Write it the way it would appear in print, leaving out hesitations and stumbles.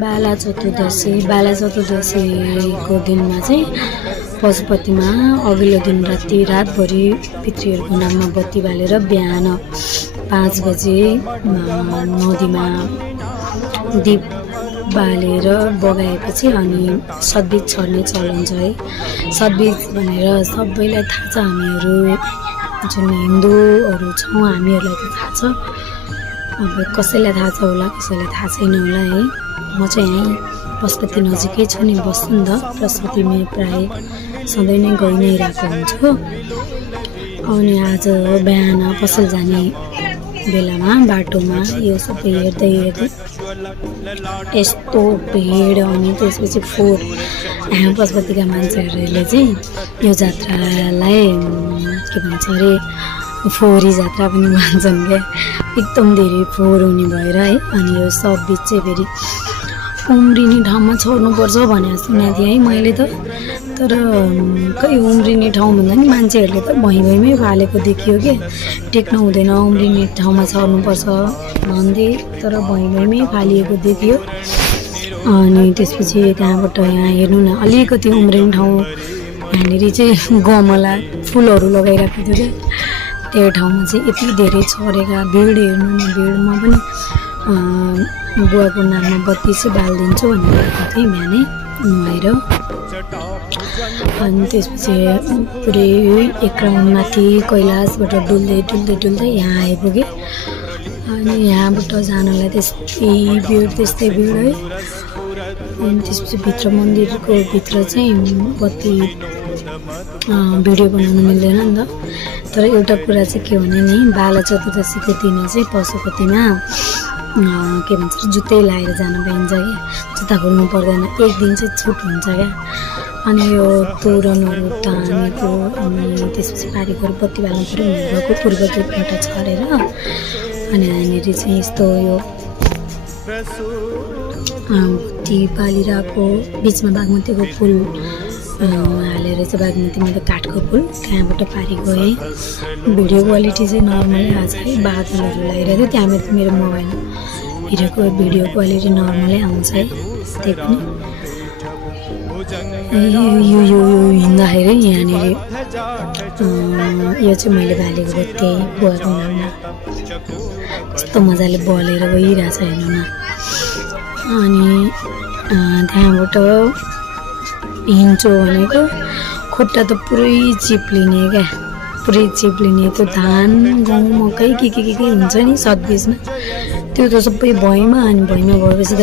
बाला चतुर्दशीको दिनमा चाहिँ पशुपतिमा अघिल्लो दिन रातभरि पितृहरूको नाममा बत्ती बालेर बिहान 5 बजे नदीमा दीप बालेर बगाएपछि अनि सद्बीज छर्ने चलन छ है। सद्बीज भनेर सबैलाई थाहा छ, हामीहरू जुन हिन्दूहरू छौँ हामीहरूलाई त थाहा छ। अब कसैलाई थाहा छ होला, कसैलाई थाहा छैन होला है। म चाहिँ यहीँ पशुपति नजिकै छु नि, बस्छु नि त। प्रस्तुतिमा प्राय सधैँ नै गइ नै रहेको हुन्छु। अनि आज बिहान पसल जाने बेलामा बाटोमा यो सबै हेर्दै यस्तो भिड अनि त्यसपछि फोहोर पशुपतिका मान्छेहरूले चाहिँ यो जात्रालाई के भन्छ अरे फोहोरी जात्रा पनि भन्छन् क्या। एकदम धेरै फोहोर हुने भएर है। अनि यो सद्बीज चाहिँ फेरि उम्रिने ठाउँमा छोड्नुपर्छ भनेर सुनेको थिएँ है मैले त। तर खै उम्रिने ठाउँ भन्दा नि मान्छेहरूले त भैँमै फालेको देखियो कि टेक्न हुँदैन, उम्रिने ठाउँमा छर्नुपर्छ भन्दै, तर भैँमै फालिएको देखियो। अनि त्यसपछि त्यहाँबाट यहाँ हेर्नु न, अलिकति उम्रिने ठाउँ यहाँनिर चाहिँ गमला फुलहरू लगाइरहेको थियो क्या। त्यो ठाउँमा चाहिँ यति धेरै छरेका भिड हेर्नु न, भिडमा पनि बुवाको नाममा बत्ती चाहिँ बालिदिन्छु भनेर गएको थिएँ बिहानै नुहाएर। अनि त्यसपछि पुरै एक राउन्ड माथि कैलाशबाट डुल्दै यहाँ आइपुगेँ। अनि यहाँबाट जानलाई त्यस्तै भिड है। अनि त्यसपछि भित्र मन्दिरको भित्र चाहिँ बत्ती भिडियो बनाउनु मिल्दैन नि त। तर एउटा कुरा चाहिँ के भने नि, बाला चतुर्दशीको दिन चाहिँ पशुपतिमा के भन्छ जुत्तै लगाएर जान पाइन्छ क्या, जुत्ता खोल्नु पर्दैन, एक दिन चाहिँ छुट हुन्छ क्या। अनि यो तोरणहरू टाँगेको अनि त्यसपछि पारिको बत्ती बाल्नु पऱ्यो भनेर पूर्व दिपबाट छरेर अनि यहाँनिर चाहिँ यस्तो यो बत्ती बालिरहेको बिचमा बागमतीको फुल हालेर चाहिँ बागमतीमा त काठको फुल त्यहाँबाट पारी गएँ। भिडियो क्वालिटी चाहिँ नर्मलै आएको छ है, बादलहरू लगाइरहेको थियो। त्यहाँ मेरो मोबाइल हेरेको भिडियो क्वालिटी नर्मलै आउँछ है। त्यही पनि यो हिँड्दाखेरि यहाँनिर यो चाहिँ मैले बालेको बत्ती बुवाको नाममा कस्तो मजाले बलेर गइरहेछ हेर्नु न। अनि त्यहाँबाट हिँड्छु भनेको खुट्टा त पुरै चिप्लिने क्या, पुरै चिप्लिने। त्यो धान गहुँ मकै के हुन्छ नि सद्बीजमा, त्यो त सबै भुइँमा। अनि भुइँमा गएपछि त